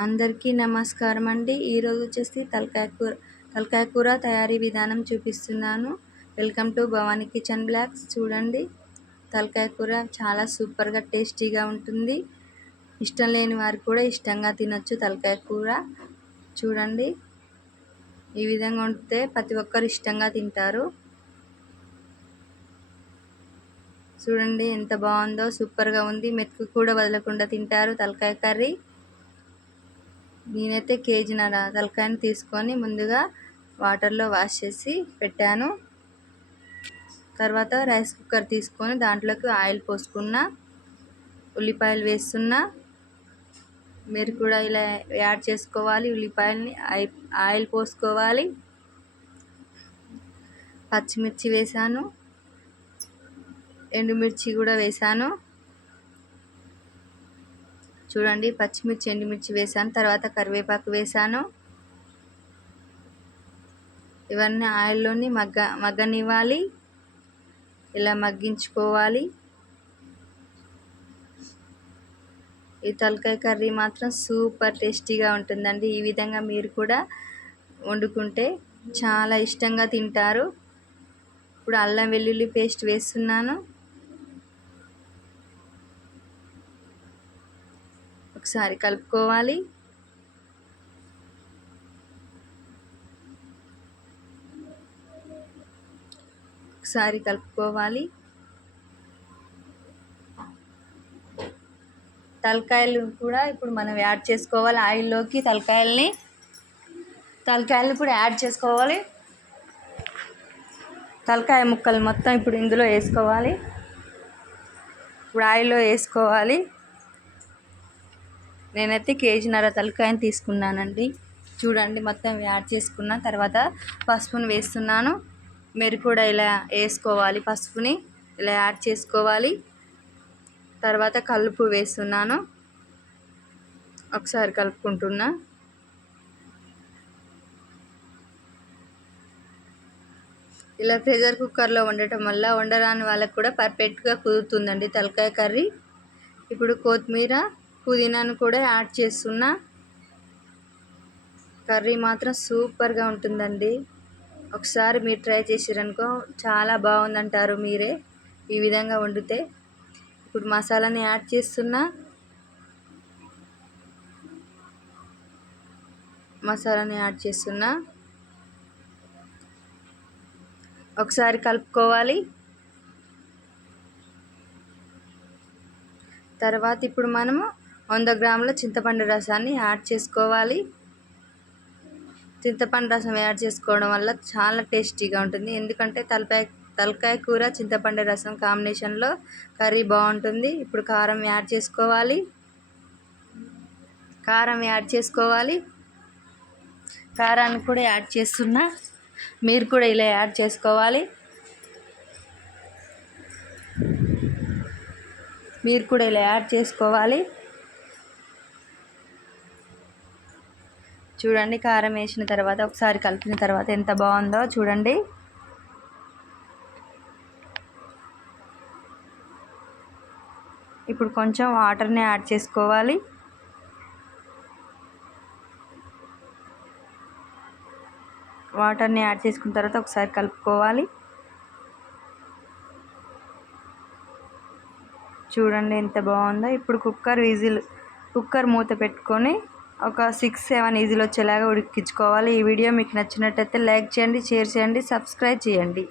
అందరికీ నమస్కారం అండి ఈరోజు వచ్చేసి తలకాయ కూర తలకాయ కూర తయారీ విధానం చూపిస్తున్నాను. Welcome to Bhavani kitchen blogs. చూడండి తలకాయ కూర చాలా సూపర్గా టేస్టీగా ఉంటుంది. ఇష్టం లేని వారు కూడా ఇష్టంగా తినొచ్చు తలకాయ కూర. చూడండి ఈ విధంగా వండితే ప్రతి ఒక్కరు ఇష్టంగా తింటారు. చూడండి ఎంత బాగుందో సూపర్గా ఉంది. మెతుకు కూడా వదలకుండా తింటారు తలకాయ కర్రీ. నేనైతే కేజీన్నర తలకాయని తీసుకొని ముందుగా వాటర్లో వాష్ చేసి పెట్టాను. తర్వాత రైస్ కుక్కర్ తీసుకొని దాంట్లోకి ఆయిల్ పోసుకున్న ఉల్లిపాయలు వేస్తున్నా. మీరు కూడా ఇలా యాడ్ చేసుకోవాలి ఉల్లిపాయలని ఆయిల్ పోసుకోవాలి. పచ్చిమిర్చి వేసాను ఎండుమిర్చి కూడా వేసాను చూడండి పచ్చిమిర్చి ఎండుమిర్చి వేసాను తర్వాత కరివేపాకు వేసాను ఇవన్నీ ఆయిల్లోని మగ్గ మగ్గనివ్వాలి. ఇలా మగ్గించుకోవాలి. ఈ తలకాయ కర్రీ మాత్రం సూపర్ టేస్టీగా ఉంటుందండి. ఈ విధంగా మీరు కూడా వండుకుంటే చాలా ఇష్టంగా తింటారు. ఇప్పుడు అల్లం వెల్లుల్లి పేస్ట్ వేస్తున్నాను. ఒకసారి కలుపుకోవాలి. ఒకసారి కలుపుకోవాలి. తలకాయలు కూడా ఇప్పుడు మనం యాడ్ చేసుకోవాలి ఆయిల్లోకి. తలకాయల్ని తలకాయలు ఇప్పుడు యాడ్ చేసుకోవాలి. తలకాయ ముక్కలు మొత్తం ఇప్పుడు ఇందులో వేసుకోవాలి. ఇప్పుడు ఆయిల్లో వేసుకోవాలి. నేనైతే కేజీన్నర తలకాయని తీసుకున్నానండి. చూడండి మొత్తం యాడ్ చేసుకున్న తర్వాత పసుపుని వేస్తున్నాను. మీరు కూడా ఇలా వేసుకోవాలి పసుపుని. ఇలా యాడ్ చేసుకోవాలి. తర్వాత కలుపు వేస్తున్నాను. ఒకసారి కలుపుకుంటున్నా. ఇలా ప్రెషర్ కుక్కర్లో వండటం వల్ల వండరాని వాళ్ళకి కూడా పర్ఫెక్ట్గా కుదురుతుందండి తలకాయ కర్రీ. ఇప్పుడు కొత్తిమీర పుదీనాను కూడా యాడ్ చేస్తున్నా. కర్రీ మాత్రం సూపర్గా ఉంటుందండి. ఒకసారి మీరు ట్రై చేసారనుకో చాలా బాగుందంటారు మీరే ఈ విధంగా వండితే. ఇప్పుడు మసాలాని యాడ్ చేస్తున్నా. మసాలాని యాడ్ చేస్తున్నా. ఒకసారి కలుపుకోవాలి. తర్వాత ఇప్పుడు మనము వంద గ్రాముల చింతపండు రసాన్ని యాడ్ చేసుకోవాలి. చింతపండు రసం యాడ్ చేసుకోవడం వల్ల చాలా టేస్టీగా ఉంటుంది. ఎందుకంటే తలకాయ తలకాయ కూర చింతపండు రసం కాంబినేషన్లో కర్రీ బాగుంటుంది. ఇప్పుడు కారం యాడ్ చేసుకోవాలి. కారం యాడ్ చేసుకోవాలి. కారాన్ని కూడా యాడ్ చేస్తున్నా మీరు కూడా ఇలా యాడ్ చేసుకోవాలి. మీరు కూడా ఇలా యాడ్ చేసుకోవాలి. చూడండి కారం వేసిన తర్వాత ఒకసారి కలిపిన తర్వాత ఎంత బాగుందో చూడండి. ఇప్పుడు కొంచెం వాటర్ని యాడ్ చేసుకోవాలి. వాటర్ని యాడ్ చేసుకున్న తర్వాత ఒకసారి కలుపుకోవాలి. చూడండి ఎంత బాగుందో. ఇప్పుడు కుక్కర్ విజిల్ కుక్కర్ మూత పెట్టుకొని ఒక సిక్స్ సెవెన్ ఈజీలో వచ్చేలాగా ఉడికించుకోవాలి. ఈ వీడియో మీకు నచ్చినట్టయితే లైక్ చేయండి షేర్ చేయండి సబ్స్క్రైబ్ చేయండి.